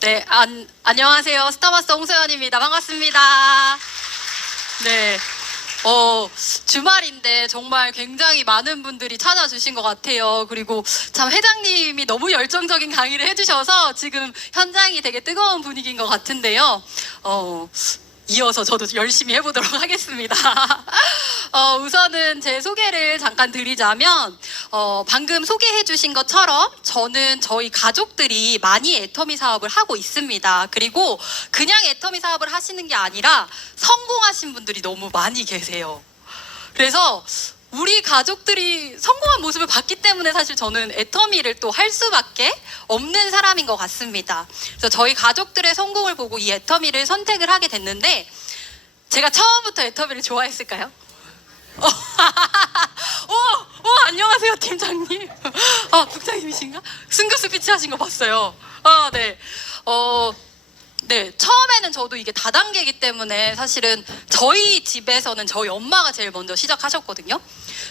네, 안녕하세요. 스타마스터 홍소연입니다. 반갑습니다. 네, 주말인데 정말 굉장히 많은 분들이 찾아주신 것 같아요. 그리고 참 회장님이 너무 열정적인 강의를 해주셔서 지금 현장이 되게 뜨거운 분위기인 것 같은데요. 이어서 저도 열심히 해보도록 하겠습니다. 우선은 제 소개를 잠깐 드리자면 방금 소개해 주신 것처럼 저는 저희 가족들이 많이 애터미 사업을 하고 있습니다. 그리고 그냥 애터미 사업을 하시는 게 아니라 성공하신 분들이 너무 많이 계세요. 그래서 우리 가족들이 성공한 모습을 봤기 때문에 사실 저는 애터미를 또 할 수밖에 없는 사람인 것 같습니다. 그래서 저희 가족들의 성공을 보고 이 애터미를 선택을 하게 됐는데, 제가 처음부터 애터미를 좋아했을까요? 안녕하세요 팀장님. 국장님이신가? 승급 스피치 하신 거 봤어요. 네. 네, 처음에는 저도 이게 다단계이기 때문에 사실은 저희 집에서는 저희 엄마가 제일 먼저 시작하셨거든요.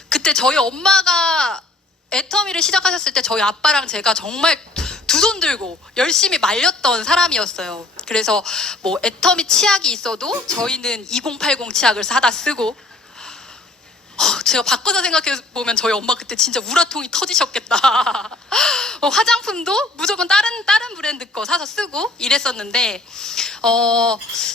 그때 저희 엄마가 애터미를 시작하셨을 때 저희 아빠랑 제가 정말 두 손 들고 열심히 말렸던 사람이었어요. 그래서 뭐 애터미 치약이 있어도 저희는 2080 치약을 사다 쓰고, 제가 바꿔서 생각해보면 저희 엄마 그때 진짜 우라통이 터지셨겠다. 화장품도 무조건 다른 브랜드 거 사서 쓰고 이랬었는데,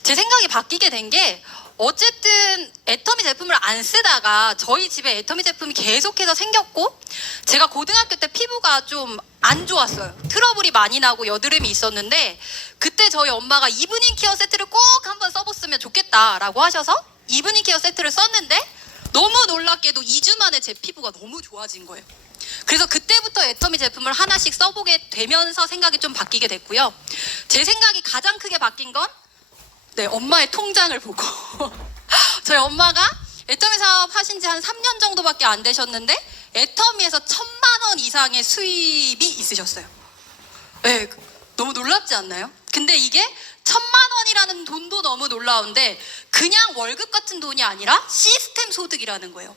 제 생각이 바뀌게 된 게, 어쨌든 애터미 제품을 안 쓰다가 저희 집에 애터미 제품이 계속해서 생겼고, 제가 고등학교 때 피부가 좀 안 좋았어요. 트러블이 많이 나고 여드름이 있었는데, 그때 저희 엄마가 이브닝 케어 세트를 꼭 한번 써봤으면 좋겠다라고 하셔서 이브닝 케어 세트를 썼는데, 너무 놀랍게도 2주 만에 제 피부가 너무 좋아진 거예요. 그래서 그때부터 애터미 제품을 하나씩 써보게 되면서 생각이 좀 바뀌게 됐고요. 제 생각이 가장 크게 바뀐 건, 네, 엄마의 통장을 보고 저희 엄마가 애터미 사업 하신 지 한 3년 정도밖에 안 되셨는데 애터미에서 1,000만 원 이상의 수입이 있으셨어요. 네, 너무 놀랍지 않나요? 근데 이게 1,000만 원이라는 돈도 너무 놀라운데, 그냥 월급 같은 돈이 아니라 시스템 소득이라는 거예요.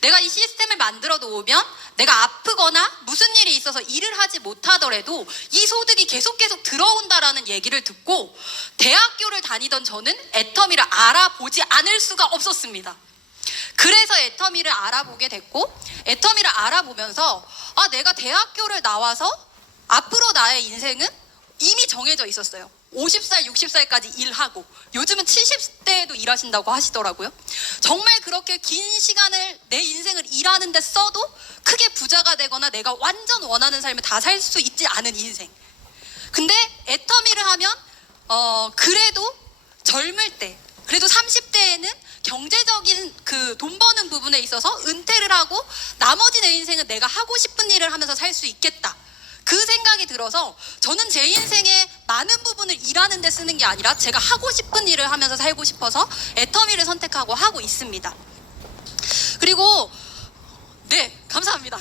내가 이 시스템을 만들어 놓으면 내가 아프거나 무슨 일이 있어서 일을 하지 못하더라도 이 소득이 계속 들어온다라는 얘기를 듣고, 대학교를 다니던 저는 애터미를 알아보지 않을 수가 없었습니다. 그래서 애터미를 알아보게 됐고, 애터미를 알아보면서 내가 대학교를 나와서 앞으로 나의 인생은 이미 정해져 있었어요. 50살, 60살까지 일하고, 요즘은 70대에도 일하신다고 하시더라고요. 정말 그렇게 긴 시간을 내 인생을 일하는 데 써도 크게 부자가 되거나 내가 완전 원하는 삶을 다 살 수 있지 않은 인생. 근데 애터미를 하면 그래도 젊을 때, 그래도 30대에는 경제적인 그 돈 버는 부분에 있어서 은퇴를 하고 나머지 내 인생은 내가 하고 싶은 일을 하면서 살 수 있겠다, 그 생각이 들어서 저는 제 인생의 많은 부분을 일하는 데 쓰는 게 아니라 제가 하고 싶은 일을 하면서 살고 싶어서 애터미를 선택하고 하고 있습니다. 그리고 네, 감사합니다.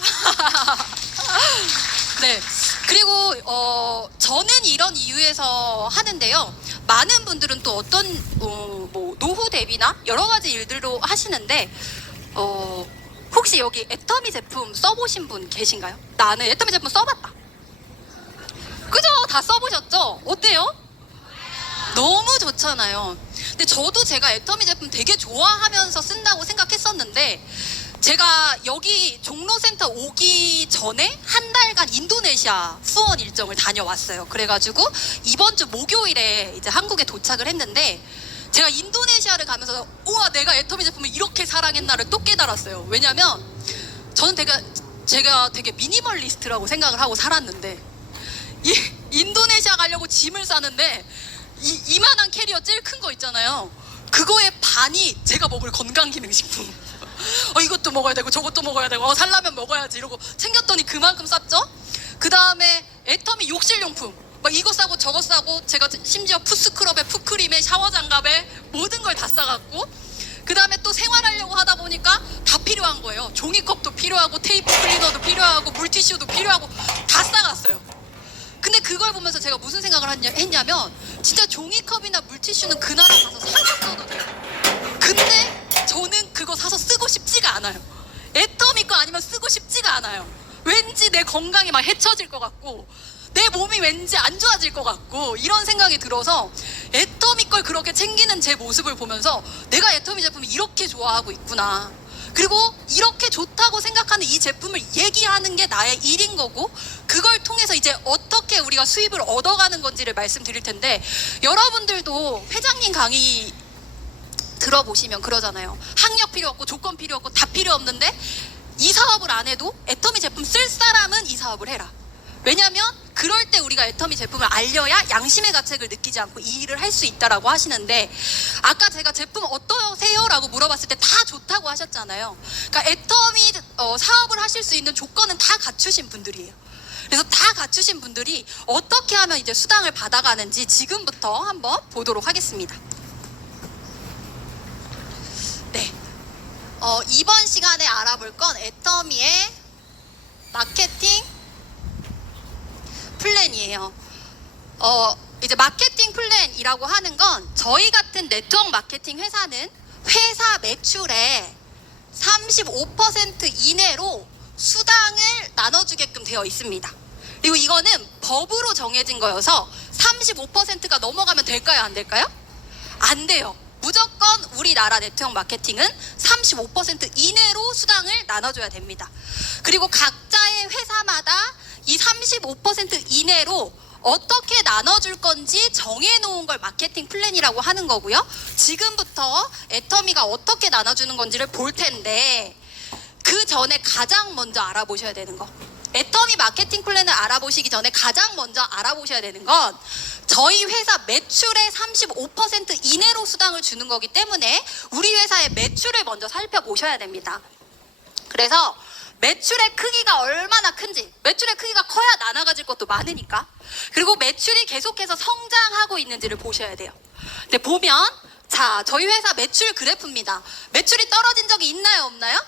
네, 그리고 저는 이런 이유에서 하는데요. 많은 분들은 또 어떤 뭐 노후 대비나 여러 가지 일들로 하시는데, 혹시 여기 애터미 제품 써보신 분 계신가요? 나는 애터미 제품 써봤다. 그죠? 다 써보셨죠? 어때요? 너무 좋잖아요. 근데 저도 제가 애터미 제품 되게 좋아하면서 쓴다고 생각했었는데, 제가 여기 종로센터 오기 전에 한 달간 인도네시아 후원 일정을 다녀왔어요. 그래가지고 이번 주 목요일에 이제 한국에 도착을 했는데, 제가 인도네시아를 가면서 우와, 내가 애터미 제품을 이렇게 사랑했나를 또 깨달았어요. 왜냐면 저는 제가 되게 미니멀리스트라고 생각을 하고 살았는데, 인도네시아 가려고 짐을 싸는데 이만한 캐리어 제일 큰 거 있잖아요. 그거의 반이 제가 먹을 건강기능식품. 이것도 먹어야 되고 저것도 먹어야 되고 살라면 먹어야지 이러고 챙겼더니 그만큼 쌌죠. 그 다음에 애터미 욕실용품, 막 이거 싸고 저거 싸고, 제가 심지어 푸스크럽에 푸크림에 샤워장갑에 모든 걸 다 싸갖고, 그 다음에 또 생활하려고 하다 보니까 다 필요한 거예요. 종이컵도 필요하고 테이프 클리너도 필요하고 물티슈도 필요하고 다 싸갔어요. 근데 그걸 보면서 제가 무슨 생각을 했냐면, 진짜 종이컵이나 물티슈는 그 나라 가서 사서 써도 돼요. 근데 저는 그거 사서 쓰고 싶지가 않아요. 애터미 거 아니면 쓰고 싶지가 않아요. 왠지 내 건강이 막 해쳐질 것 같고, 내 몸이 왠지 안 좋아질 것 같고 이런 생각이 들어서 애터미 걸 그렇게 챙기는 제 모습을 보면서 내가 애터미 제품을 이렇게 좋아하고 있구나. 그리고 이렇게 좋다고 생각하는 이 제품을 얘기하는 게 나의 일인 거고, 그걸 통해서 이제 어떻게 우리가 수입을 얻어가는 건지를 말씀드릴 텐데, 여러분들도 회장님 강의 들어보시면 그러잖아요. 학력 필요 없고 조건 필요 없고 다 필요 없는데 이 사업을 안 해도 애터미 제품 쓸 사람은 이 사업을 해라. 왜냐면 그럴 때 우리가 애터미 제품을 알려야 양심의 가책을 느끼지 않고 이 일을 할 수 있다라고 하시는데, 아까 제가 제품 어떠세요? 라고 물어봤을 때 다 좋다고 하셨잖아요. 그러니까 애터미 사업을 하실 수 있는 조건은 다 갖추신 분들이에요. 그래서 다 갖추신 분들이 어떻게 하면 이제 수당을 받아가는지 지금부터 한번 보도록 하겠습니다. 네, 이번 시간에 알아볼 건 애터미의 마케팅 플랜이에요. 이제 마케팅 플랜이라고 하는 건 저희 같은 네트워크 마케팅 회사는 회사 매출의 35% 이내로 수당을 나눠주게끔 되어 있습니다. 그리고 이거는 법으로 정해진 거여서 35%가 넘어가면 될까요? 안 될까요? 안 돼요. 무조건 우리나라 네트워크 마케팅은 35% 이내로 수당을 나눠줘야 됩니다. 그리고 각자의 회사마다 이 35% 이내로 어떻게 나눠줄 건지 정해놓은 걸 마케팅 플랜이라고 하는 거고요. 지금부터 애터미가 어떻게 나눠주는 건지를 볼 텐데, 그 전에 가장 먼저 알아보셔야 되는 거, 애터미 마케팅 플랜을 알아보시기 전에 가장 먼저 알아보셔야 되는 건 저희 회사 매출의 35% 이내로 수당을 주는 거기 때문에 우리 회사의 매출을 먼저 살펴보셔야 됩니다. 그래서 매출의 크기가 얼마나 큰지, 매출의 크기가 커야 나눠가질 것도 많으니까, 그리고 매출이 계속해서 성장하고 있는지를 보셔야 돼요. 근데 보면, 자, 저희 회사 매출 그래프입니다. 매출이 떨어진 적이 있나요, 없나요?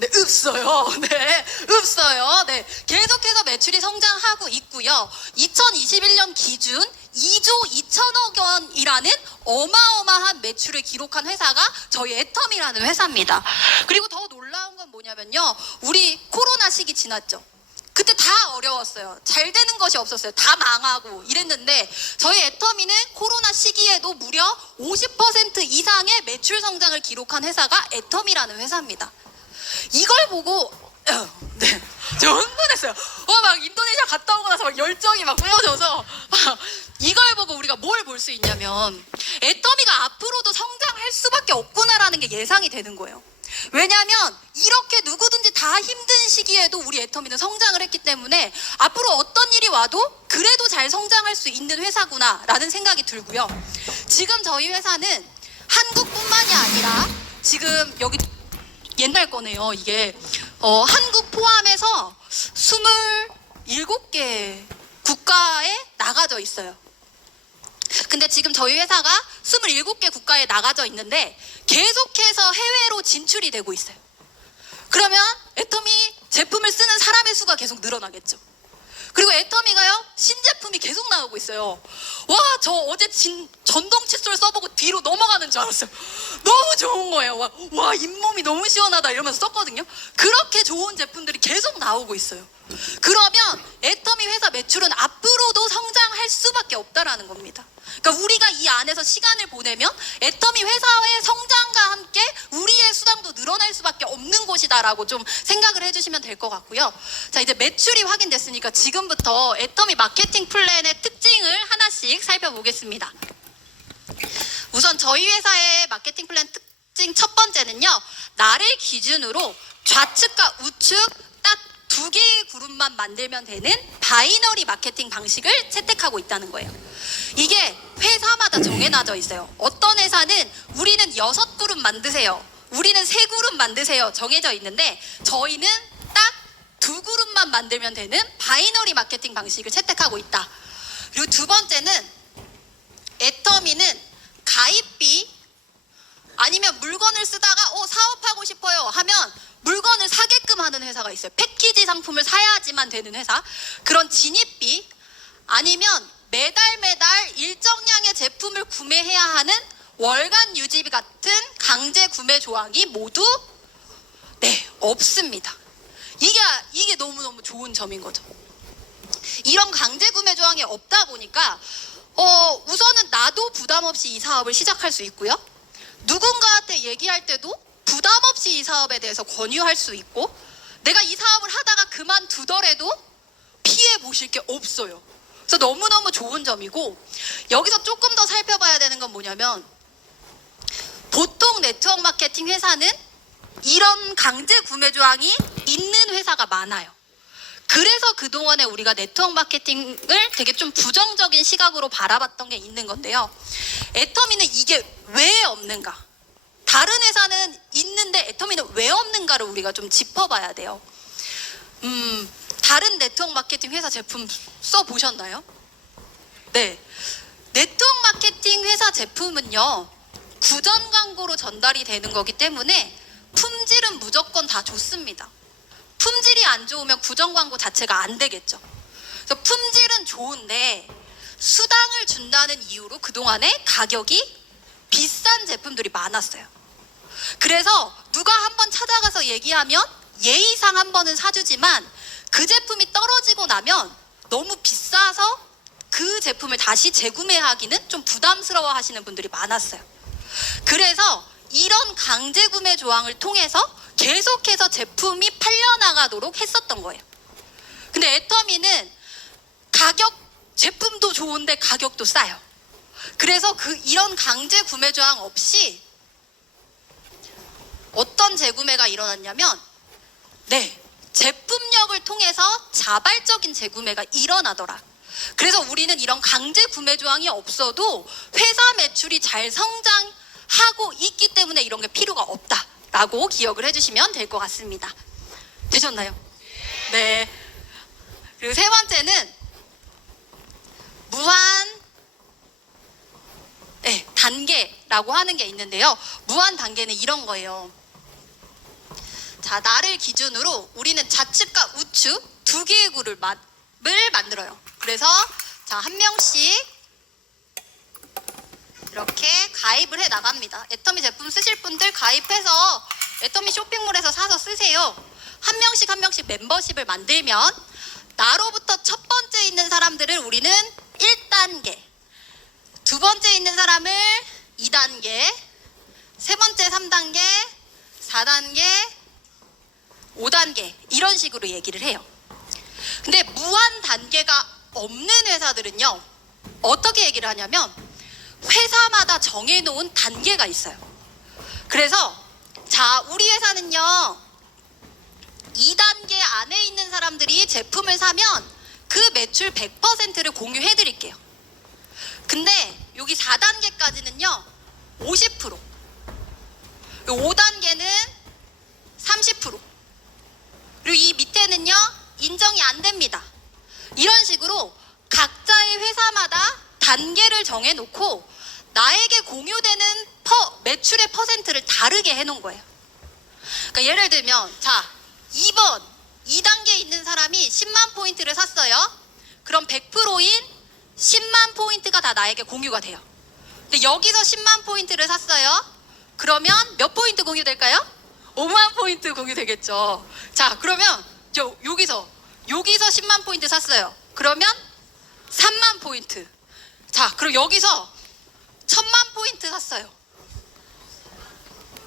네, 없어요. 네, 없어요. 네, 계속해서 매출이 성장하고 있고요. 2021년 기준 2조 2천억 원이라는 어마어마한 매출을 기록한 회사가 저희 애터미라는 회사입니다. 그리고 더 놀라운 건 뭐냐면요, 우리 코로나 시기 지났죠. 그때 다 어려웠어요. 잘 되는 것이 없었어요. 다 망하고 이랬는데 저희 애터미는 코로나 시기에도 무려 50% 이상의 매출 성장을 기록한 회사가 애터미라는 회사입니다. 이걸 보고 네, 저 흥분했어요. 막 인도네시아 갔다 오고 나서 막 열정이 막 뿜어져서 이걸 보고 우리가 뭘 볼 수 있냐면 애터미가 앞으로도 성장할 수밖에 없구나라는 게 예상이 되는 거예요. 왜냐하면 이렇게 누구든지 다 힘든 시기에도 우리 애터미는 성장을 했기 때문에 앞으로 어떤 일이 와도 그래도 잘 성장할 수 있는 회사구나라는 생각이 들고요. 지금 저희 회사는 한국뿐만이 아니라 지금 여기 옛날 거네요. 이게 한국 포함해서 27개 국가에 나가져 있어요. 근데 지금 저희 회사가 27개 국가에 나가져 있는데 계속해서 해외로 진출이 되고 있어요. 그러면 애터미 제품을 쓰는 사람의 수가 계속 늘어나겠죠. 그리고 애터미가요, 신제품이 계속 나오고 있어요. 와, 저 어제 전동 칫솔 써보고 뒤로 넘어가는 줄 알았어요. 너무 좋은 거예요. 와, 잇몸이 너무 시원하다 이러면서 썼거든요. 그렇게 좋은 제품들이 계속 나오고 있어요. 그러면 애터미 회사 매출은 앞으로도 성장할 수밖에 없다라는 겁니다. 그러니까 우리가 이 안에서 시간을 보내면 애터미 회사의 성장과 함께 우리의 수당도 늘어날 수밖에 없는 곳이다라고 좀 생각을 해주시면 될 것 같고요. 자, 이제 매출이 확인됐으니까 지금부터 애터미 마케팅 플랜의 특징을 하나씩 살펴보겠습니다. 우선 저희 회사의 마케팅 플랜 특징 첫 번째는요, 나를 기준으로 좌측과 우측 딱 2개의 그룹만 만들면 되는 바이너리 마케팅 방식을 채택하고 있다는 거예요. 이게 회사마다 정해놔져 있어요. 어떤 회사는 우리는 6그룹 만드세요, 우리는 3그룹 만드세요 정해져 있는데 저희는 딱 2그룹만 만들면 되는 바이너리 마케팅 방식을 채택하고 있다. 그리고 두 번째는 애터미는 가입비 아니면 물건을 쓰다가 사업하고 싶어요 하면 물건을 사게끔 하는 회사가 있어요. 패키지 상품을 사야지만 되는 회사. 그런 진입비 아니면 매달 일정량의 제품을 구매해야 하는 월간 유지비 같은 강제 구매 조항이 모두 없습니다. 이게 너무너무 좋은 점인 거죠. 이런 강제 구매 조항이 없다 보니까 우선은 나도 부담 없이 이 사업을 시작할 수 있고요. 누군가한테 얘기할 때도 부담 없이 이 사업에 대해서 권유할 수 있고, 내가 이 사업을 하다가 그만두더라도 피해 보실 게 없어요. 그래서 너무너무 좋은 점이고, 여기서 조금 더 살펴봐야 되는 건 뭐냐면, 보통 네트워크 마케팅 회사는 이런 강제 구매 조항이 있는 회사가 많아요. 그래서 그동안에 우리가 네트워크 마케팅을 되게 좀 부정적인 시각으로 바라봤던 게 있는 건데요. 애터미는 이게 왜 없는가? 다른 회사는 있는데 애터미는 왜 없는가를 우리가 좀 짚어봐야 돼요. 다른 네트워크 마케팅 회사 제품 써보셨나요? 네. 네트워크 마케팅 회사 제품은요, 구전 광고로 전달이 되는 거기 때문에 품질은 무조건 다 좋습니다. 품질이 안 좋으면 구전 광고 자체가 안 되겠죠. 그래서 품질은 좋은데 수당을 준다는 이유로 그동안에 가격이 비싼 제품들이 많았어요. 그래서 누가 한번 찾아가서 얘기하면 예의상 한 번은 사주지만 그 제품이 떨어지고 나면 너무 비싸서 그 제품을 다시 재구매하기는 좀 부담스러워 하시는 분들이 많았어요. 그래서 이런 강제 구매 조항을 통해서 계속해서 제품이 팔려나가도록 했었던 거예요. 근데 애터미는 제품도 좋은데 가격도 싸요. 그래서 이런 강제 구매 조항 없이 어떤 재구매가 일어났냐면, 네, 제품력을 통해서 자발적인 재구매가 일어나더라. 그래서 우리는 이런 강제 구매 조항이 없어도 회사 매출이 잘 성장하고 있기 때문에 이런 게 필요가 없다라고 기억을 해주시면 될 것 같습니다. 되셨나요? 네. 그리고 세 번째는 무한 단계라고 하는 게 있는데요. 무한 단계는 이런 거예요. 자, 나를 기준으로 우리는 좌측과 우측 두 개의 그룹을 만들어요. 그래서 자, 한 명씩 이렇게 가입을 해 나갑니다. 애터미 제품 쓰실 분들 가입해서 애터미 쇼핑몰에서 사서 쓰세요. 한 명씩 멤버십을 만들면 나로부터 첫 번째 있는 사람들을 우리는 1단계, 두 번째 있는 사람을 2단계, 세 번째 3단계, 4단계, 5단계 이런 식으로 얘기를 해요. 근데 무한 단계가 없는 회사들은요, 어떻게 얘기를 하냐면 회사마다 정해놓은 단계가 있어요. 그래서 자, 우리 회사는요 2단계 안에 있는 사람들이 제품을 사면 그 매출 100%를 공유해 드릴게요. 근데 여기 4단계까지는요 50%, 5단계는 30%, 그리고 이 밑에는요 인정이 안 됩니다. 이런 식으로 각자의 회사마다 단계를 정해놓고 나에게 공유되는 매출의 퍼센트를 다르게 해놓은 거예요. 그러니까 예를 들면 자, 2번 2단계에 있는 사람이 10만 포인트를 샀어요. 그럼 100%인 10만 포인트가 다 나에게 공유가 돼요. 근데 여기서 10만 포인트를 샀어요. 그러면 몇 포인트 공유될까요? 5만 포인트 공유되겠죠. 자, 그러면 여기서 10만 포인트 샀어요. 그러면 3만 포인트. 자, 그럼 여기서 1000만 포인트 샀어요.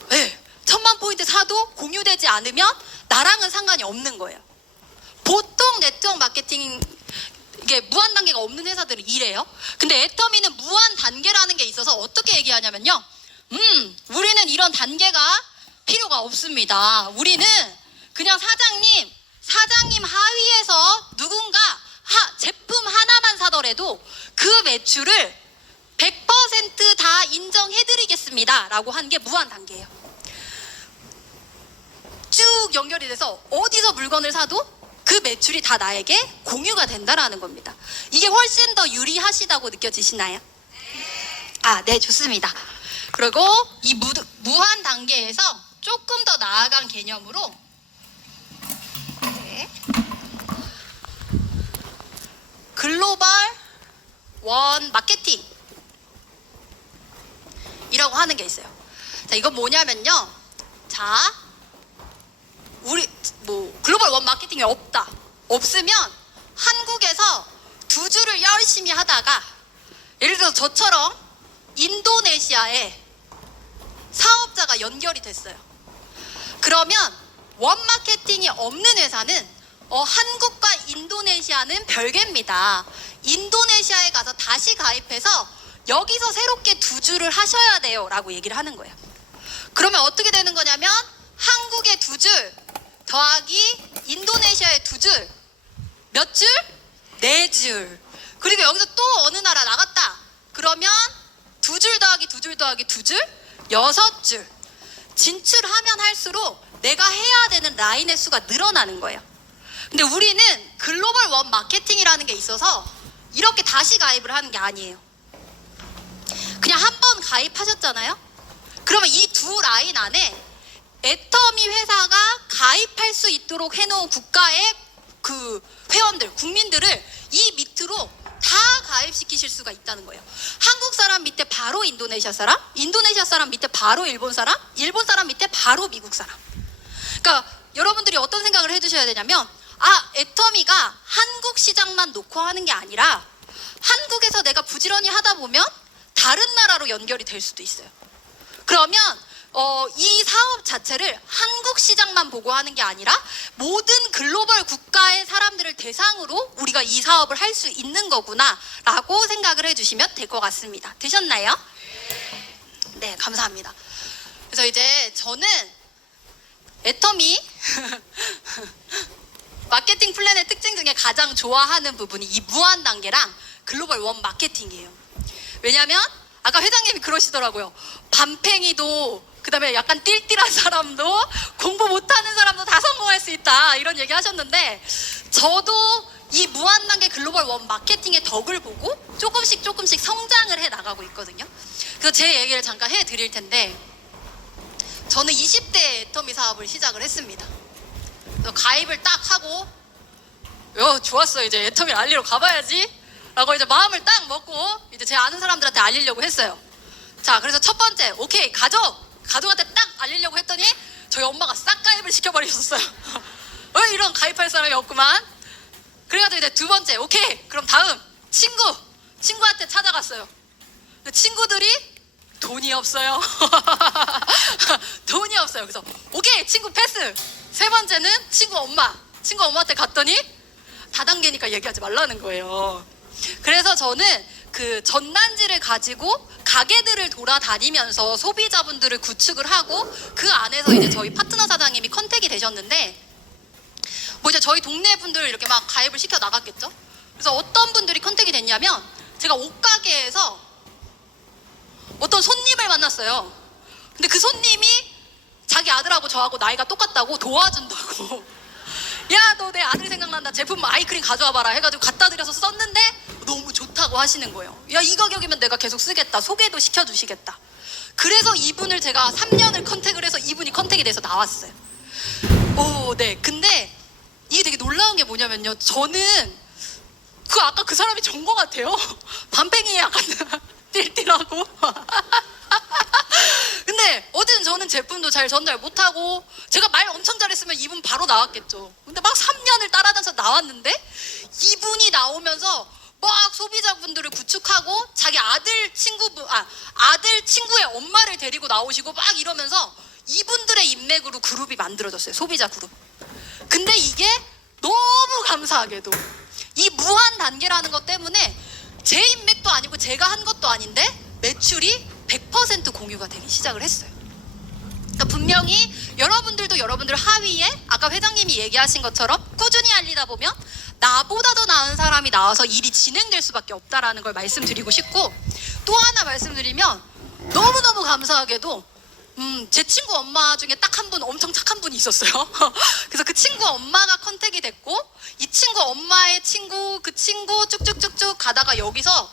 네, 1000만 포인트 사도 공유되지 않으면 나랑은 상관이 없는 거예요. 보통 네트워크 마케팅 이게 무한 단계가 없는 회사들은 이래요. 근데 애터미는 무한 단계라는 게 있어서 어떻게 얘기하냐면요, 우리는 이런 단계가 필요가 없습니다. 우리는 그냥 사장님 하위에서 누군가 제품 하나만 사더라도 그 매출을 100% 다 인정해드리겠습니다 라고 하는 게 무한 단계예요. 쭉 연결이 돼서 어디서 물건을 사도 그 매출이 다 나에게 공유가 된다라는 겁니다. 이게 훨씬 더 유리하시다고 느껴지시나요? 아, 네, 좋습니다. 그리고 이 무한 단계에서 조금 더 나아간 개념으로 글로벌 원 마케팅 이라고 하는 게 있어요. 자, 이건 뭐냐면요, 자, 우리 글로벌 원 마케팅이 없으면 한국에서 두 줄을 열심히 하다가 예를 들어서 저처럼 인도네시아에 사업자가 연결이 됐어요. 그러면 원 마케팅이 없는 회사는 한국과 인도네시아는 별개입니다. 인도네시아에 가서 다시 가입해서 여기서 새롭게 두 줄을 하셔야 돼요 라고 얘기를 하는 거예요. 그러면 어떻게 되는 거냐면 한국의 두 줄 더하기 인도네시아의 두 줄 몇 줄? 네 줄. 그리고 여기서 또 어느 나라 나갔다 그러면 두 줄 더하기 두 줄 더하기 두 줄 여섯 줄. 진출하면 할수록 내가 해야 되는 라인의 수가 늘어나는 거예요. 근데 우리는 글로벌 원 마케팅이라는 게 있어서 이렇게 다시 가입을 하는 게 아니에요. 그냥 한 번 가입하셨잖아요. 그러면 이 두 라인 안에 애터미 회사가 가입할 수 있도록 해놓은 국가의 그 회원들, 국민들을 이 밑으로 다 가입시키실 수가 있다는 거예요. 한국 사람 밑에 바로 인도네시아 사람, 인도네시아 사람 밑에 바로 일본 사람, 일본 사람 밑에 바로 미국 사람. 그러니까 여러분들이 어떤 생각을 해주셔야 되냐면 애터미가 한국 시장만 놓고 하는 게 아니라 한국에서 내가 부지런히 하다 보면 다른 나라로 연결이 될 수도 있어요. 그러면 이 사업 자체를 한국 시장만 보고 하는 게 아니라 모든 글로벌 국가의 사람들을 대상으로 우리가 이 사업을 할 수 있는 거구나 라고 생각을 해주시면 될 것 같습니다. 되셨나요? 네, 감사합니다. 그래서 이제 저는 애터미 마케팅 플랜의 특징 중에 가장 좋아하는 부분이 이 무한 단계랑 글로벌 원 마케팅이에요. 왜냐면 아까 회장님이 그러시더라고요. 밤팽이도 그다음에 약간 띨띨한 사람도 공부 못하는 사람도 다 성공할 수 있다 이런 얘기 하셨는데 저도 이 무한 단계 글로벌 원 마케팅의 덕을 보고 조금씩 성장을 해 나가고 있거든요. 그래서 제 얘기를 잠깐 해드릴 텐데 저는 20대 애터미 사업을 시작을 했습니다. 그래서 가입을 딱 하고 좋았어 이제 애터미를 알리러 가봐야지 라고 이제 마음을 딱 먹고 이제 제 아는 사람들한테 알리려고 했어요. 자, 그래서 첫 번째 오케이 가족한테 딱 알리려고 했더니 저희 엄마가 싹 가입을 시켜버리셨어요. 왜 이런 가입할 사람이 없구만. 그래가지고 이제 두 번째 오케이 그럼 다음 친구한테 찾아갔어요. 근데 친구들이 돈이 없어요. 돈이 없어요. 그래서 오케이 친구 패스. 세 번째는 친구 엄마한테 갔더니 다단계니까 얘기하지 말라는 거예요. 그래서 저는 그 전단지를 가지고 가게들을 돌아다니면서 소비자분들을 구축을 하고 그 안에서 이제 저희 파트너 사장님이 컨택이 되셨는데 뭐 이제 저희 동네 분들 이렇게 막 가입을 시켜 나갔겠죠. 그래서 어떤 분들이 컨택이 됐냐면 제가 옷가게에서 어떤 손님을 만났어요. 근데 그 손님이 자기 아들하고 저하고 나이가 똑같다고 도와준다고 야 너 내 아들 생각난다 제품 아이크림 가져와 봐라 해가지고 갖다 드려서 썼는데 너무 좋다고 하시는 거예요. 야 이 가격이면 내가 계속 쓰겠다. 소개도 시켜주시겠다. 그래서 이분을 제가 3년을 컨택을 해서 이분이 컨택이 돼서 나왔어요. 네. 근데 이게 되게 놀라운 게 뭐냐면요. 저는 아까 그 사람이 전 거 같아요. 밤팽이 약간 띨띨하고 근데 어쨌든 저는 제품도 잘 전달 못하고 제가 말 엄청 잘했으면 이분 바로 나왔겠죠. 근데 막 3년을 따라다녀서 나왔는데 이분이 나오면서 막 소비자분들을 구축하고 자기 아들 친구의 엄마를 데리고 나오시고 막 이러면서 이분들의 인맥으로 그룹이 만들어졌어요. 소비자 그룹. 근데 이게 너무 감사하게도 이 무한 단계라는 것 때문에 제 인맥도 아니고 제가 한 것도 아닌데 매출이 100% 공유가 되기 시작을 했어요. 그러니까 분명히 여러분들도 여러분들 하위에 아까 회장님이 얘기하신 것처럼 꾸준히 알리다 보면 나보다 더 나은 사람이 나와서 일이 진행될 수밖에 없다라는 걸 말씀드리고 싶고 또 하나 말씀드리면 너무너무 감사하게도 제 친구 엄마 중에 딱 한 분 엄청 착한 분이 있었어요. 그래서 그 친구 엄마가 컨택이 됐고 이 친구 엄마의 친구 그 친구 쭉쭉쭉쭉 가다가 여기서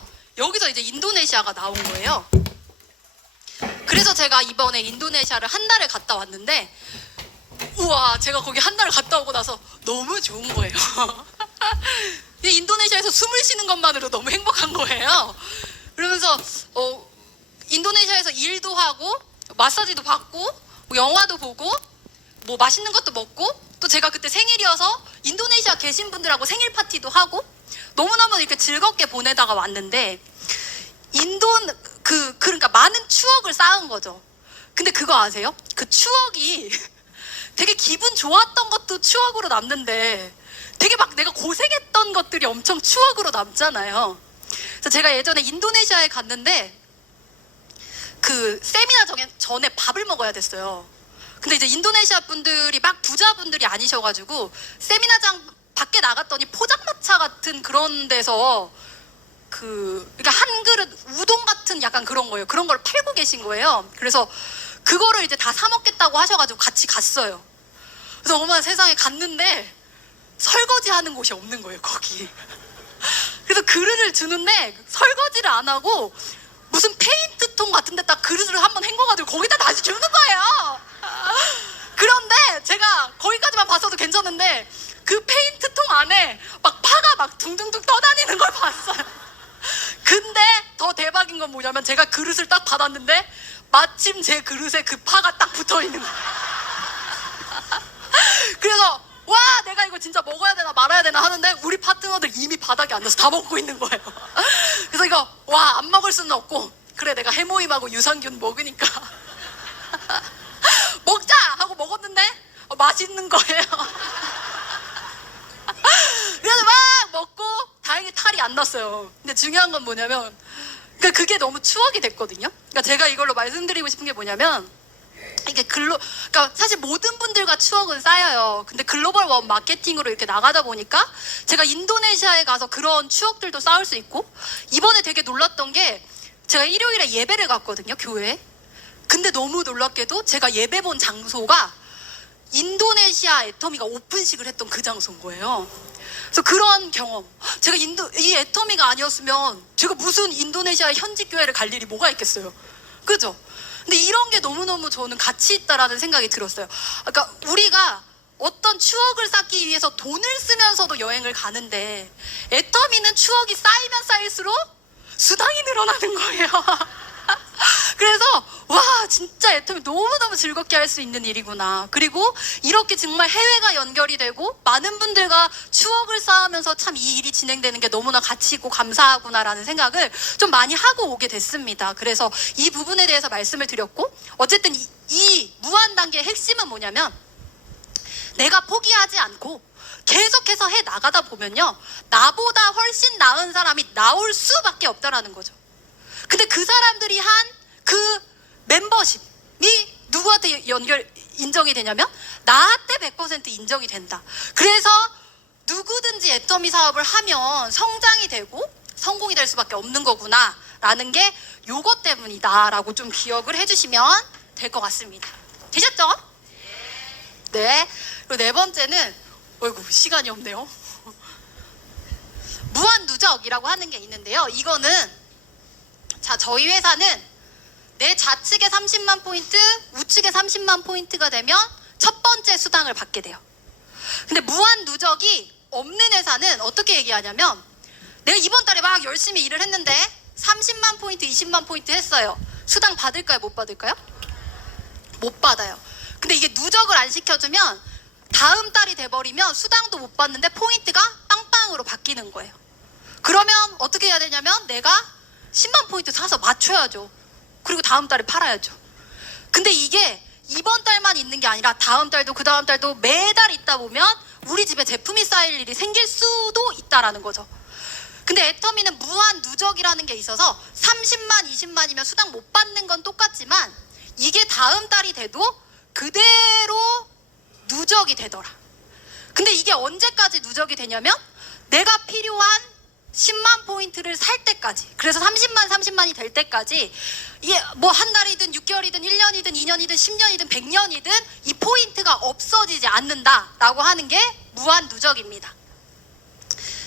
이제 인도네시아가 나온 거예요. 그래서 제가 이번에 인도네시아를 한 달을 갔다 왔는데 우와 제가 거기 한 달을 갔다 오고 나서 너무 좋은 거예요. 인도네시아에서 숨을 쉬는 것만으로 너무 행복한 거예요. 그러면서 인도네시아에서 일도 하고 마사지도 받고 뭐 영화도 보고 뭐 맛있는 것도 먹고 또 제가 그때 생일이어서 인도네시아 계신 분들하고 생일 파티도 하고 너무너무 이렇게 즐겁게 보내다가 왔는데 그러니까 많은 추억을 쌓은 거죠. 근데 그거 아세요? 그 추억이 되게 기분 좋았던 것도 추억으로 남는데 되게 막 내가 고생했던 것들이 엄청 추억으로 남잖아요. 그래서 제가 예전에 인도네시아에 갔는데 그 세미나 전에 밥을 먹어야 됐어요. 근데 이제 인도네시아 분들이 막 부자분들이 아니셔가지고 세미나장 밖에 나갔더니 포장마차 같은 그런 데서 그러니까 한 그릇 우동 같은 약간 그런 거예요. 그런 걸 팔고 계신 거예요. 그래서 그거를 이제 다 사 먹겠다고 하셔가지고 같이 갔어요. 그래서 어머나 세상에 갔는데 설거지 하는 곳이 없는 거예요, 거기. 그래서 그릇을 주는데 설거지를 안 하고 무슨 페인트통 같은 데다 그릇을 한번 헹궈가지고 거기다 다시 주는 거예요. 그런데 제가 거기까지만 봤어도 괜찮은데 그 페인트통 안에 막 파가 막 둥둥둥 떠다니는 걸 봤어요. 근데 더 대박인 건 뭐냐면 제가 그릇을 딱 받았는데 마침 제 그릇에 그 파가 딱 붙어 있는 거예요. 그래서 와 내가 이거 진짜 먹어야 되나 말아야 되나 하는데 우리 파트너들 이미 바닥에 앉아서 다 먹고 있는 거예요. 그래서 이거 와 안 먹을 수는 없고 그래 내가 해모임하고 유산균 먹으니까 먹자 하고 먹었는데 맛있는 거예요. 그래서 막 먹고 다행히 탈이 안 났어요. 근데 중요한 건 뭐냐면 그러니까 그게 너무 추억이 됐거든요. 그러니까 제가 이걸로 말씀드리고 싶은 게 뭐냐면 이게 그러니까 사실 모든 분들과 추억은 쌓여요. 근데 글로벌 원 마케팅으로 이렇게 나가다 보니까 제가 인도네시아에 가서 그런 추억들도 쌓을 수 있고 이번에 되게 놀랐던 게 제가 일요일에 예배를 갔거든요, 교회에. 근데 너무 놀랍게도 제가 예배 본 장소가 인도네시아 애터미가 오픈식을 했던 그 장소인 거예요. 그래서 그런 경험. 제가 이 애터미가 아니었으면 제가 무슨 인도네시아 현지 교회를 갈 일이 뭐가 있겠어요. 그죠? 근데 이런 게 너무너무 저는 가치 있다라는 생각이 들었어요. 그러니까 우리가 어떤 추억을 쌓기 위해서 돈을 쓰면서도 여행을 가는데 애터미는 추억이 쌓이면 쌓일수록 수당이 늘어나는 거예요. 그래서 와 진짜 애터미 너무너무 즐겁게 할 수 있는 일이구나. 그리고 이렇게 정말 해외가 연결이 되고 많은 분들과 추억을 쌓으면서 참 이 일이 진행되는 게 너무나 가치 있고 감사하구나라는 생각을 좀 많이 하고 오게 됐습니다. 그래서 이 부분에 대해서 말씀을 드렸고 어쨌든 이 무한 단계의 핵심은 뭐냐면 내가 포기하지 않고 계속해서 해 나가다 보면요 나보다 훨씬 나은 사람이 나올 수밖에 없다라는 거죠. 근데 그 사람들이 한 그 멤버십이 누구한테 인정이 되냐면 나한테 100% 인정이 된다. 그래서 누구든지 애터미 사업을 하면 성장이 되고 성공이 될 수밖에 없는 거구나 라는 게 요것 때문이다 라고 좀 기억을 해주시면 될 것 같습니다. 되셨죠? 네. 그리고 네 번째는 어이구 시간이 없네요. 무한 누적이라고 하는 게 있는데요. 이거는 자 저희 회사는 내 좌측에 30만 포인트, 우측에 30만 포인트가 되면 첫 번째 수당을 받게 돼요. 근데 무한 누적이 없는 회사는 어떻게 얘기하냐면 내가 이번 달에 막 열심히 일을 했는데 30만 포인트, 20만 포인트 했어요. 수당 받을까요? 못 받을까요? 못 받아요. 근데 이게 누적을 안 시켜주면 다음 달이 돼버리면 수당도 못 받는데 포인트가 빵빵으로 바뀌는 거예요. 그러면 어떻게 해야 되냐면 내가 10만 포인트 사서 맞춰야죠. 그리고 다음 달에 팔아야죠. 근데 이게 이번 달만 있는 게 아니라 다음 달도 그 다음 달도 매달 있다 보면 우리 집에 제품이 쌓일 일이 생길 수도 있다라는 거죠. 근데 애터미는 무한 누적이라는 게 있어서 30만, 20만이면 수당 못 받는 건 똑같지만 이게 다음 달이 돼도 그대로 누적이 되더라. 근데 이게 언제까지 누적이 되냐면 내가 필요한 10만 포인트를 살 때까지, 그래서 30만이 될 때까지 이게 뭐 한 달이든 6개월이든 1년이든 2년이든 10년이든 100년이든 이 포인트가 없어지지 않는다라고 하는 게 무한 누적입니다.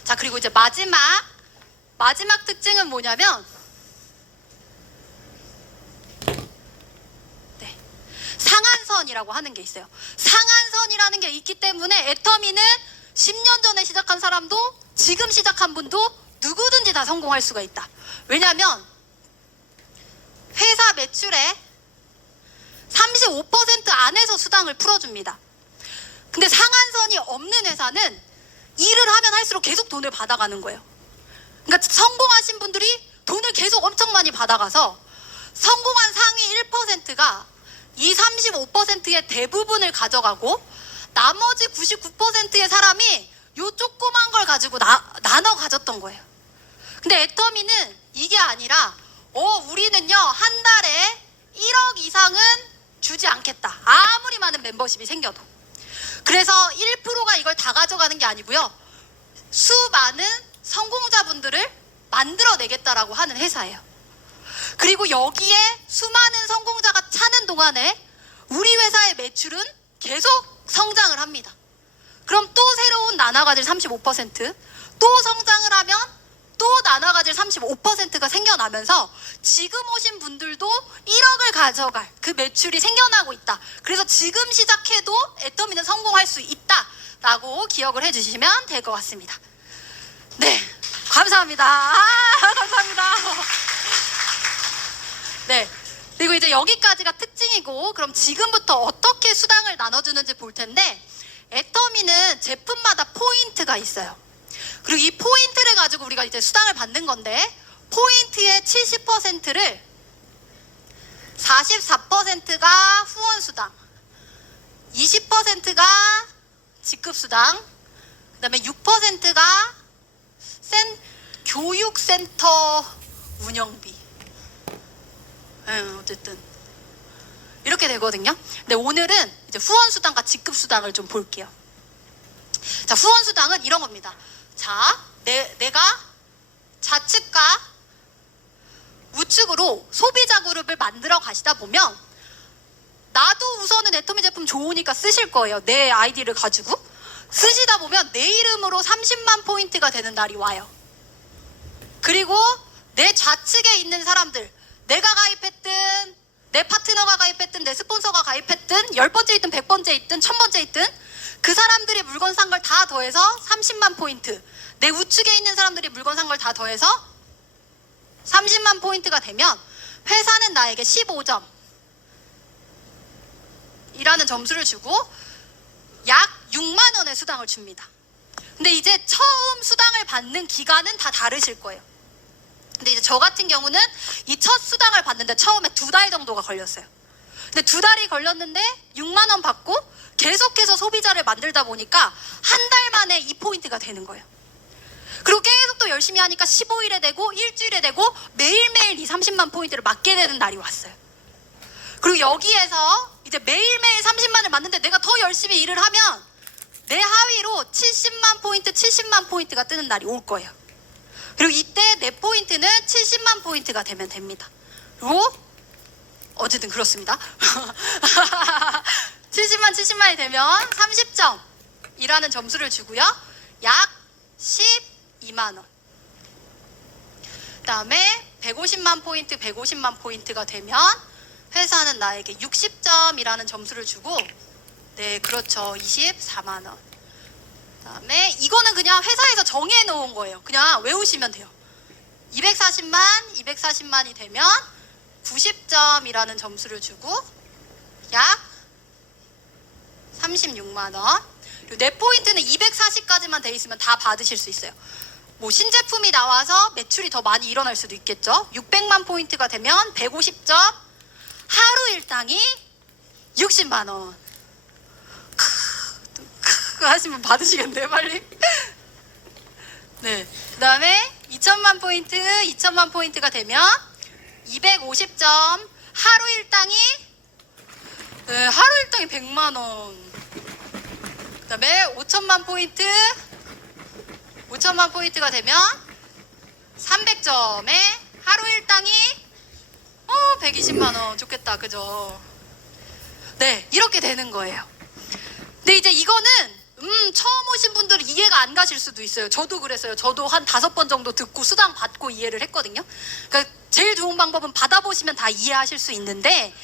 자 그리고 이제 마지막 특징은 뭐냐면 상한선이라고 하는 게 있어요. 상한선이라는 게 있기 때문에 애터미는 10년 전에 시작한 사람도 지금 시작한 분도 누구든지 다 성공할 수가 있다. 왜냐하면 회사 매출의 35% 안에서 수당을 풀어줍니다. 근데 상한선이 없는 회사는 일을 하면 할수록 계속 돈을 받아가는 거예요. 그러니까 성공하신 분들이 돈을 계속 엄청 많이 받아가서 성공한 상위 1%가 이 35%의 대부분을 가져가고 나머지 99%의 사람이 요 조그만 걸 가지고 나눠 가졌던 거예요. 근데 애터미는 이게 아니라 우리는요 한 달에 1억 이상은 주지 않겠다. 아무리 많은 멤버십이 생겨도. 그래서 1%가 이걸 다 가져가는 게 아니고요. 수많은 성공자분들을 만들어내겠다라고 하는 회사예요. 그리고 여기에 수많은 성공자가 차는 동안에 우리 회사의 매출은 계속 성장을 합니다. 그럼 또 새로운 나눠 가질 35%, 또 성장을 하면 또 나눠 가질 35%가 생겨나면서 지금 오신 분들도 1억을 가져갈 그 매출이 생겨나고 있다. 그래서 지금 시작해도 애터미는 성공할 수 있다라고 기억을 해주시면 될 것 같습니다. 네, 감사합니다. 감사합니다. 네, 그리고 이제 여기까지가 특징이고, 그럼 지금부터 어떻게 수당을 나눠주는지 볼 텐데, 애터미는 제품마다 포인트가 있어요. 그리고 이 포인트를 가지고 우리가 이제 수당을 받는 건데, 포인트의 70%를 44%가 후원수당, 20%가 직급수당, 그 다음에 6%가 교육센터 운영비. 어쨌든 이렇게 되거든요. 근데 오늘은 이제 후원수당과 직급수당을 좀 볼게요. 자, 후원수당은 이런 겁니다. 자, 내가 좌측과 우측으로 소비자 그룹을 만들어 가시다 보면 나도 우선은 애터미 제품 좋으니까 쓰실 거예요. 내 아이디를 가지고 쓰시다 보면 내 이름으로 30만 포인트가 되는 날이 와요. 그리고 내 좌측에 있는 사람들, 내가 가입했든 내 파트너가 가입했든 내 스폰서가 가입했든 10번째 있든 100번째 있든 1000번째 있든 그 사람들이 물건 산 걸 다 더해서 30만 포인트, 내 우측에 있는 사람들이 물건 산 걸 다 더해서 30만 포인트가 되면 회사는 나에게 15점 이라는 점수를 주고 약 6만 원의 수당을 줍니다. 근데 이제 처음 수당을 받는 기간은 다 다르실 거예요. 근데 이제 저 같은 경우는 이 첫 수당을 받는데 처음에 2달 정도가 걸렸어요. 근데 2달이 걸렸는데 6만 원 받고 계속해서 소비자를 만들다 보니까 한 달 만에 이 포인트가 되는 거예요. 그리고 계속 또 열심히 하니까 15일에 되고 일주일에 되고 매일매일 이 30만 포인트를 맞게 되는 날이 왔어요. 그리고 여기에서 이제 매일매일 30만을 맞는데 내가 더 열심히 일을 하면 내 하위로 70만 포인트, 70만 포인트가 뜨는 날이 올 거예요. 그리고 이때 내 포인트는 70만 포인트가 되면 됩니다. 그리고 어쨌든 그렇습니다. 70만이 되면 30점이라는 점수를 주고요. 약 12만 원. 그 다음에 150만 포인트, 150만 포인트가 되면 회사는 나에게 60점이라는 점수를 주고, 네, 그렇죠. 24만 원. 그 다음에 이거는 그냥 회사에서 정해 놓은 거예요. 그냥 외우시면 돼요. 240만이 되면 90점이라는 점수를 주고 약 36만 원. 그리고 내 포인트는 240까지만 돼 있으면 다 받으실 수 있어요. 뭐 신제품이 나와서 매출이 더 많이 일어날 수도 있겠죠. 600만 포인트가 되면 150점, 하루 일당이 60만 원. 하시면 받으시겠네요, 빨리. 네. 그 다음에 2천만 포인트가 되면 250점, 하루 일당이 100만 원. 그 다음에 5천만 포인트가 되면 300점에 하루 일당이 120만 원. 좋겠다, 그죠? 네, 이렇게 되는 거예요. 근데 이제 이거는 처음 오신 분들은 이해가 안 가실 수도 있어요. 저도 그랬어요. 저도 한 5번 정도 듣고 수당 받고 이해를 했거든요. 그러니까 제일 좋은 방법은 받아보시면 다 이해하실 수 있는데,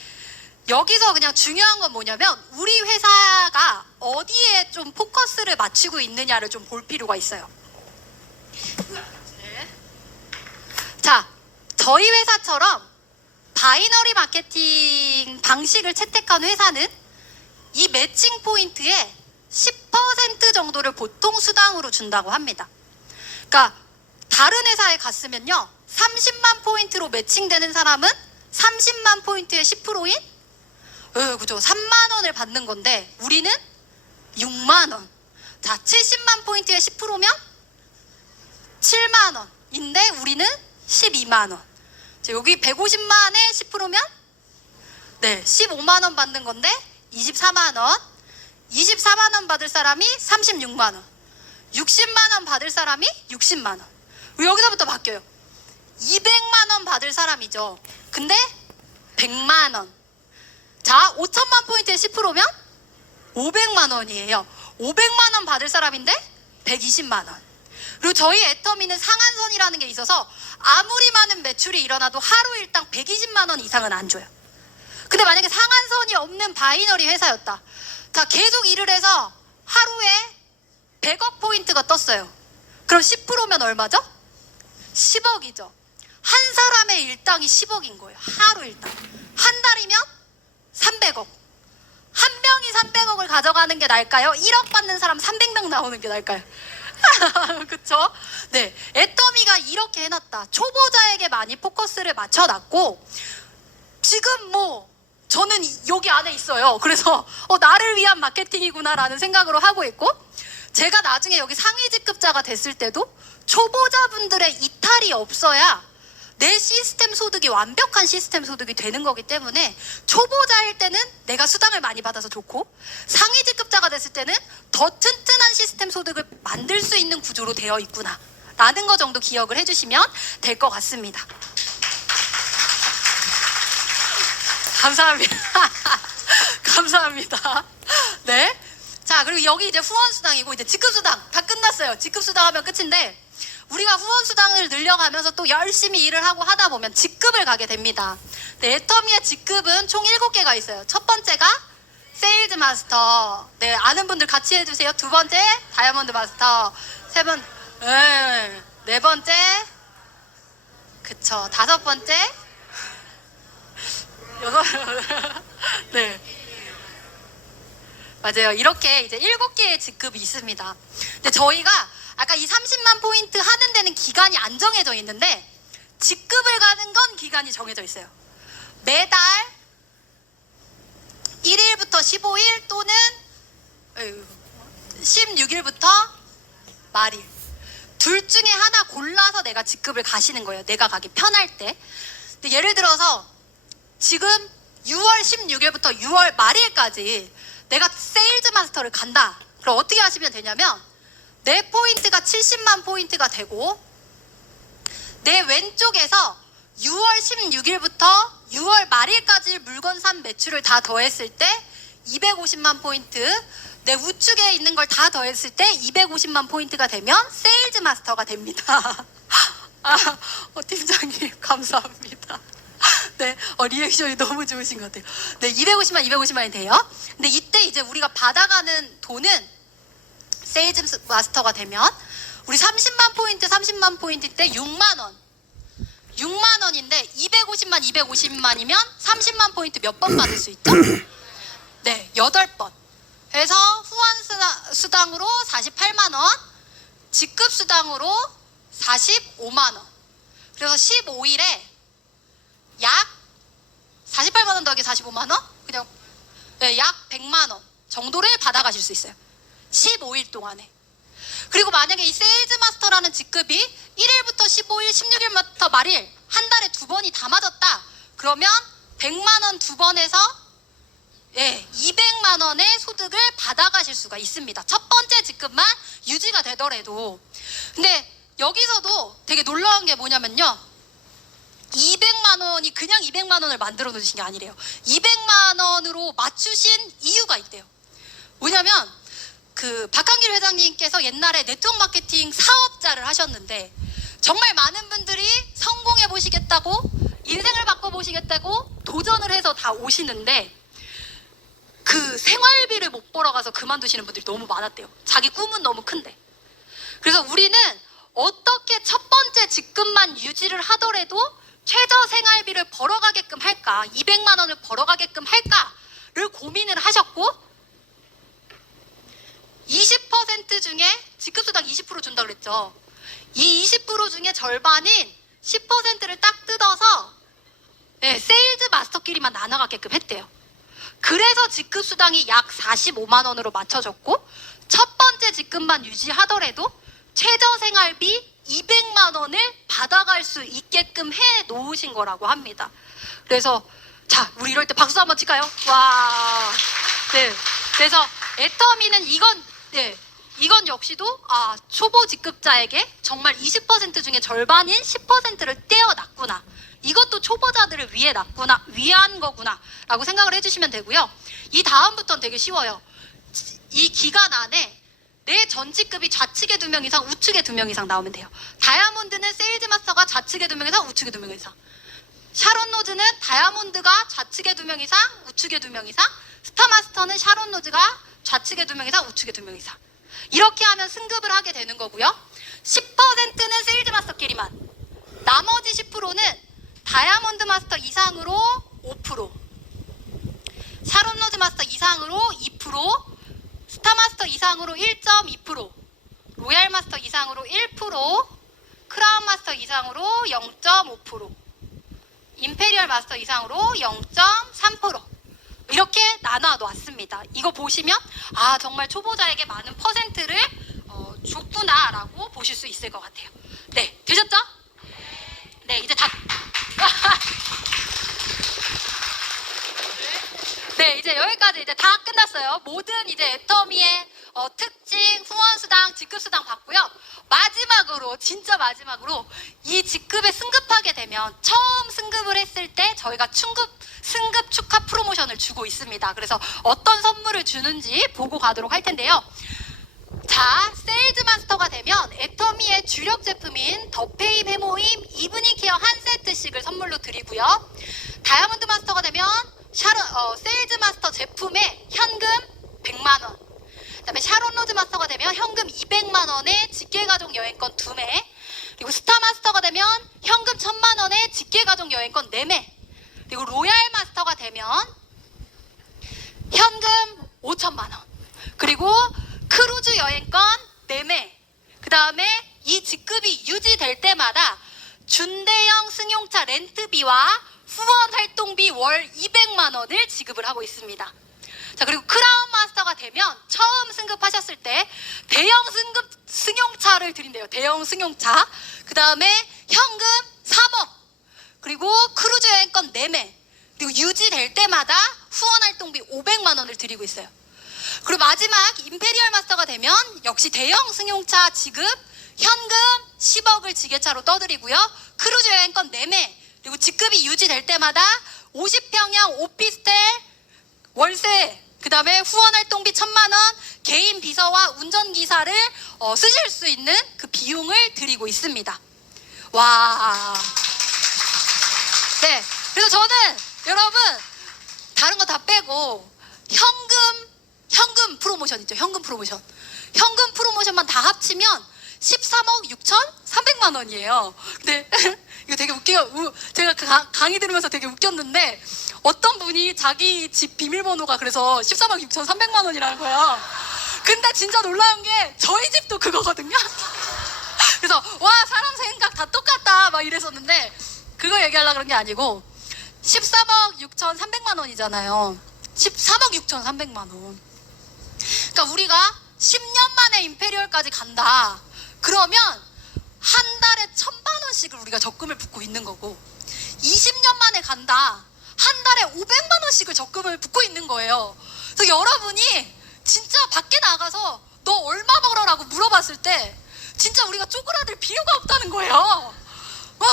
여기서 그냥 중요한 건 뭐냐면 우리 회사가 어디에 좀 포커스를 맞추고 있느냐를 좀 볼 필요가 있어요. 네. 자, 저희 회사처럼 바이너리 마케팅 방식을 채택한 회사는 이 매칭 포인트에 10% 정도를 보통 수당으로 준다고 합니다. 그러니까 다른 회사에 갔으면요, 30만 포인트로 매칭되는 사람은 30만 포인트의 10%인 그죠, 3만 원을 받는 건데 우리는 6만 원. 자, 70만 포인트의 10%면 7만 원인데 우리는 12만 원. 자, 여기 150만의 10%면 네, 15만 원 받는 건데 24만 원. 24만 원 받을 사람이 36만 원. 60만 원 받을 사람이 60만 원. 여기서부터 바뀌어요. 200만 원 받을 사람이죠. 근데 100만 원. 자, 5천만 포인트의 10%면 500만 원이에요. 500만 원 받을 사람인데 120만 원. 그리고 저희 애터미는 상한선이라는 게 있어서 아무리 많은 매출이 일어나도 하루 일당 120만 원 이상은 안 줘요. 근데 만약에 상한선이 없는 바이너리 회사였다. 자, 계속 일을 해서 하루에 100억 포인트가 떴어요. 그럼 10%면 얼마죠? 10억이죠. 한 사람의 일당이 10억인 거예요. 하루 일당. 한 달이면 300억. 한 명이 300억을 가져가는 게 나을까요? 1억 받는 사람 300명 나오는 게 나을까요? 그쵸? 네, 애터미가 이렇게 해놨다. 초보자에게 많이 포커스를 맞춰놨고, 지금 뭐 저는 여기 안에 있어요. 그래서 나를 위한 마케팅이구나 라는 생각으로 하고 있고, 제가 나중에 여기 상위 직급자가 됐을 때도 초보자분들의 이탈이 없어야 내 시스템 소득이 완벽한 시스템 소득이 되는 거기 때문에, 초보자일 때는 내가 수당을 많이 받아서 좋고, 상위 직급자가 됐을 때는 더 튼튼한 시스템 소득을 만들 수 있는 구조로 되어 있구나 라는 거 정도 기억을 해주시면 될 것 같습니다. 감사합니다. 감사합니다. 네. 자, 그리고 여기 이제 후원수당이고, 이제 직급수당 다 끝났어요. 직급수당 하면 끝인데, 우리가 후원수당을 늘려가면서 또 열심히 일을 하고 하다 보면 직급을 가게 됩니다. 네, 애터미의 직급은 총 7개가 있어요. 첫 번째가 세일즈 마스터. 네, 아는 분들 같이 해주세요. 두 번째 다이아몬드 마스터. 네 번째, 그쵸, 다섯 번째, 여섯. 네, 맞아요. 이렇게 이제 7개의 직급이 있습니다. 근데 저희가 아까 이 30만 포인트 하는 데는 기간이 안 정해져 있는데, 직급을 가는 건 기간이 정해져 있어요. 매달 1일부터 15일 또는 16일부터 말일. 둘 중에 하나 골라서 내가 직급을 가시는 거예요. 내가 가기 편할 때. 근데 예를 들어서 지금 6월 16일부터 6월 말일까지 내가 세일즈 마스터를 간다. 그럼 어떻게 하시면 되냐면, 내 포인트가 70만 포인트가 되고, 내 왼쪽에서 6월 16일부터 6월 말일까지 물건 산 매출을 다 더했을 때 250만 포인트, 내 우측에 있는 걸 다 더했을 때 250만 포인트가 되면 세일즈 마스터가 됩니다. 팀장님 감사합니다. 네, 리액션이 너무 좋으신 것 같아요. 네, 250만이 돼요. 근데 이때 이제 우리가 받아가는 돈은, 세일즈 마스터가 되면 우리 30만 포인트 때 6만 원. 6만 원인데 250만이면 30만 포인트 몇 번 받을 수 있죠? 네, 8번. 그래서 후원 수당으로 48만 원, 직급 수당으로 45만 원. 그래서 15일에 약 48만 원 더하기 45만 원? 그냥 약 100만 원 정도를 받아가실 수 있어요. 15일 동안에. 그리고 만약에 이 세일즈 마스터라는 직급이 1일부터 15일, 16일부터 말일 한 달에 2번이 다 맞았다. 그러면 100만 원 2번에서 200만 원의 소득을 받아가실 수가 있습니다. 첫 번째 직급만 유지가 되더라도. 근데 여기서도 되게 놀라운 게 뭐냐면요, 200만 원이 그냥 200만 원을 만들어 놓으신 게 아니래요. 200만 원으로 맞추신 이유가 있대요. 뭐냐면 박한길 회장님께서 옛날에 네트워크 마케팅 사업자를 하셨는데, 정말 많은 분들이 성공해 보시겠다고, 인생을 바꿔 보시겠다고 도전을 해서 다 오시는데, 그 생활비를 못 벌어가서 그만두시는 분들이 너무 많았대요. 자기 꿈은 너무 큰데. 그래서 우리는 어떻게 첫 번째 직급만 유지를 하더라도 최저 생활비를 벌어가게끔 할까, 200만 원을 벌어가게끔 할까를 고민을 하셨고, 20% 중에 직급수당 20% 준다 그랬죠. 이 20% 중에 절반인 10%를 딱 뜯어서 네, 세일즈 마스터끼리만 나눠가게끔 했대요. 그래서 직급수당이 약 45만 원으로 맞춰졌고 첫 번째 직급만 유지하더라도 최저생활비 200만 원을 받아갈 수 있게끔 해 놓으신 거라고 합니다. 그래서 자, 우리 이럴 때 박수 한번 칠까요? 와, 네. 그래서 애터미는 이건 역시도 초보 직급자에게 정말 20% 중에 절반인 10%를 떼어놨구나. 이것도 초보자들을 위한 거구나 라고 생각을 해주시면 되고요. 이 다음부터는 되게 쉬워요. 이 기간 안에 내 전 직급이 좌측에 2명 이상, 우측에 2명 이상 나오면 돼요. 다이아몬드는 세일즈 마스터가 좌측에 2명 이상, 우측에 2명 이상. 샤론 로즈는 다이아몬드가 좌측에 2명 이상, 우측에 2명 이상. 스타 마스터는 샤론 로즈가 좌측에 2명 이상, 우측에 2명 이상. 이렇게 하면 승급을 하게 되는 거고요. 10%는 세일즈 마스터끼리만. 나머지 10%는 다이아몬드 마스터 이상으로 5%, 샤론 로즈 마스터 이상으로 2%, 스타 마스터 이상으로 1.2%, 로얄 마스터 이상으로 1%, 크라운 마스터 이상으로 0.5%, 임페리얼 마스터 이상으로 0.3% 이렇게 나눠 놓았습니다. 이거 보시면 정말 초보자에게 많은 퍼센트를 줬구나라고 보실 수 있을 것 같아요. 네, 되셨죠? 네, 이제 다 네, 이제 여기까지 이제 다 끝났어요. 모든 이제 애터미의 특징, 후원수당, 직급수당 받고요. 마지막으로, 진짜 마지막으로 이 직급에 승급하게 되면 처음 승급을 했을 때 저희가 승급 축하 프로모션을 주고 있습니다. 그래서 어떤 선물을 주는지 보고 가도록 할 텐데요. 자, 세일즈 마스터가 되면 애터미의 주력 제품인 더페임 해모임 이브닝 케어 한 세트씩을 선물로 드리고요. 다이아몬드 마스터가 되면 세일즈 마스터 제품에 현금 100만 원, 그다음에 샤론 로즈 마스터가 되면 현금 200만 원에 직계가족 여행권 2매, 그리고 스타 마스터가 되면 현금 1000만 원에 직계가족 여행권 4매, 그리고 로얄 마스터가 되면 현금 5천만 원, 그리고 크루즈 여행권 4매, 그 다음에 이 직급이 유지될 때마다 준대형 승용차 렌트비와 후원 활동비 월 200만 원을 지급을 하고 있습니다. 자, 그리고 크라운 마스터가 되면 처음 승급하셨을 때 대형 승용차를 드린대요. 대형 승용차. 그 다음에 현금 3억, 그리고 크루즈 여행권 4매, 그리고 유지될 때마다 후원 활동비 500만 원을 드리고 있어요. 그리고 마지막 임페리얼 마스터가 되면 역시 대형 승용차 지급, 현금 10억을 지게차로 떠드리고요. 크루즈 여행권 4매, 그리고 직급이 유지될 때마다 50평형 오피스텔 월세, 그 다음에 후원 활동비 1000만 원, 개인 비서와 운전기사를 쓰실 수 있는 그 비용을 드리고 있습니다. 와. 네. 그래서 저는 여러분 다른 거 다 빼고 현금 프로모션 있죠. 현금 프로모션만 다 합치면 13억 6,300만 원이에요. 근데 이거 되게 웃겨요. 제가 강의 들으면서 되게 웃겼는데 어떤 분이 자기 집 비밀번호가 그래서 13억 6,300만 원이라는 거예요. 근데 진짜 놀라운 게 저희 집도 그거거든요. 그래서 와, 사람 생각 다 똑같다 막 이랬었는데 그거 얘기하려고 그런 게 아니고 13억 6,300만 원이잖아요. 13억 6,300만 원. 그러니까 우리가 10년 만에 임페리얼까지 간다. 그러면 한 달에 1000만 원씩을 우리가 적금을 붓고 있는 거고, 20년 만에 간다. 한 달에 500만 원씩을 적금을 붓고 있는 거예요. 그래서 여러분이 진짜 밖에 나가서 너 얼마 벌어라고 물어봤을 때 진짜 우리가 쪼그라들 필요가 없다는 거예요.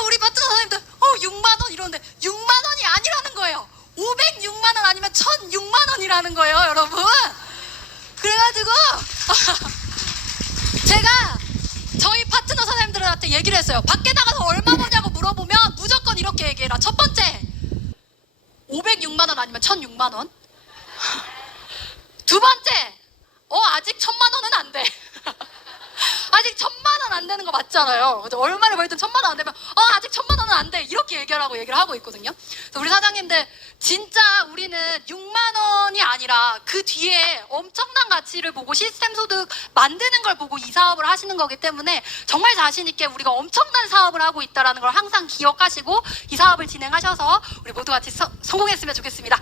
우리 파트너 선생님들 6만 원 이러는데 6만 원이 아니라는 거예요. 506만 원 아니면 1006만 원이라는 거예요, 여러분. 그래가지고 제가 저희 파트너 선생님들한테 얘기를 했어요. 밖에 나가서 얼마 버냐고 물어보면 무조건 이렇게 얘기해라. 첫 번째, 506만 원 아니면 1006만 원. 두 번째, 아직 1000만 원은 안 돼. 아직 1000만 원 안 되는 거 맞잖아요. 얼마를 벌든 1000만 원 안 되면 아직 1000만 원은 안 돼. 이렇게 얘기를 하고 있거든요. 그래서 우리 사장님들 진짜 우리는 6만 원이 아니라 그 뒤에 엄청난 가치를 보고 시스템 소득 만드는 걸 보고 이 사업을 하시는 거기 때문에 정말 자신 있게 우리가 엄청난 사업을 하고 있다는 걸 항상 기억하시고 이 사업을 진행하셔서 우리 모두 같이 성공했으면 좋겠습니다.